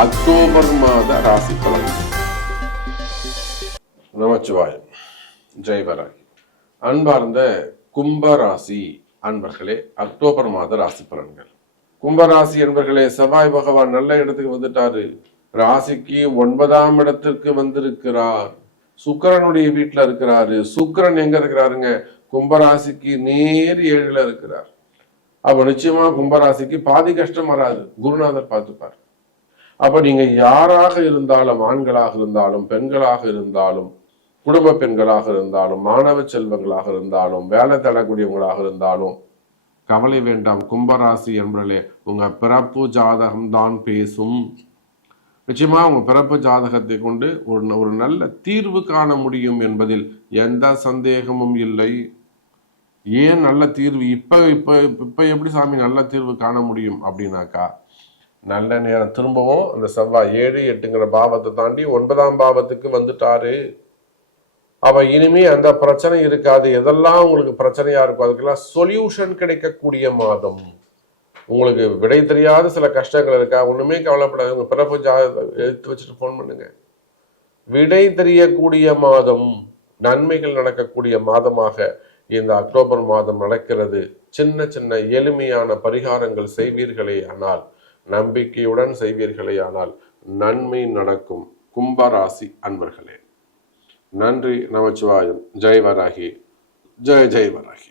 October மாத ராசி பலன் நமச்சிவாயம். ஜெய்வராய் அன்பார்ந்த கும்பராசி அன்பர்களே அக்டோபர் மாத ராசி பலன்கள். கும்பராசி அன்பர்களே செவ்வாய் பகவான் நல்ல இடத்துக்கு வந்துட்டாரு. ராசிக்கு ஒன்பதாம் இடத்திற்கு வந்திருக்கிறார். சுக்கிரனுடைய வீட்டுல இருக்கிறாரு. சுக்கிரன் எங்க இருக்கிறாருங்க? கும்பராசிக்கு நேர் ஏழுல இருக்கிறார். அப்ப நிச்சயமா கும்பராசிக்கு பாதி கஷ்டம் வராது. குருநாதர் பார்த்துப்பார். அப்ப நீங்க யாராக இருந்தாலும் ஆண்களாக இருந்தாலும் பெண்களாக இருந்தாலும் குடும்ப பெண்களாக இருந்தாலும் மாணவ செல்வங்களாக இருந்தாலும் வேலை தேடக்கூடியவங்களாக இருந்தாலும் கவலை வேண்டாம். கும்பராசி என்பர்களே உங்க பிறப்பு ஜாதகம் தான் பேசும். நிச்சயமா உங்க பிறப்பு ஜாதகத்தை கொண்டு ஒரு ஒரு நல்ல தீர்வு காண முடியும் என்பதில் எந்த சந்தேகமும் இல்லை. ஏன் நல்ல தீர்வு? இப்ப இப்ப இப்ப எப்படி சாமி நல்ல தீர்வு காண முடியும் அப்படின்னாக்கா நல்ல நேரம். திரும்பவும் அந்த செவ்வாய் ஏழு எட்டுங்கிற பாவத்தை தாண்டி ஒன்பதாம் பாவத்துக்கு வந்துட்டாரு. அவ இனிமே அந்த பிரச்சனை இருக்காது. எதெல்லாம் உங்களுக்கு பிரச்சனையா இருக்கும் அதுக்கெல்லாம் சொல்யூஷன் கிடைக்கக்கூடிய மாதம். உங்களுக்கு விடை தெரியாத சில கஷ்டங்கள் இருக்கா? ஒண்ணுமே கவலைப்படாது உங்க பிறப்பு ஜாதகத்தை எடுத்து வச்சுட்டு ஃபோன் பண்ணுங்க. விடை தெரியக்கூடிய மாதம் நன்மைகள் நடக்கக்கூடிய மாதமாக இந்த அக்டோபர் மாதம் நடக்கிறது. சின்ன சின்ன எளிமையான பரிகாரங்கள் செய்வீர்களே ஆனால் நம்பிக்கையுடன் செய்வீர்களே ஆனால் நன்மை நடக்கும். கும்பராசி அன்பர்களே நன்றி நமச்சிவாயம். ஜெய்வராகி. ஜெய் ஜெய் வராகி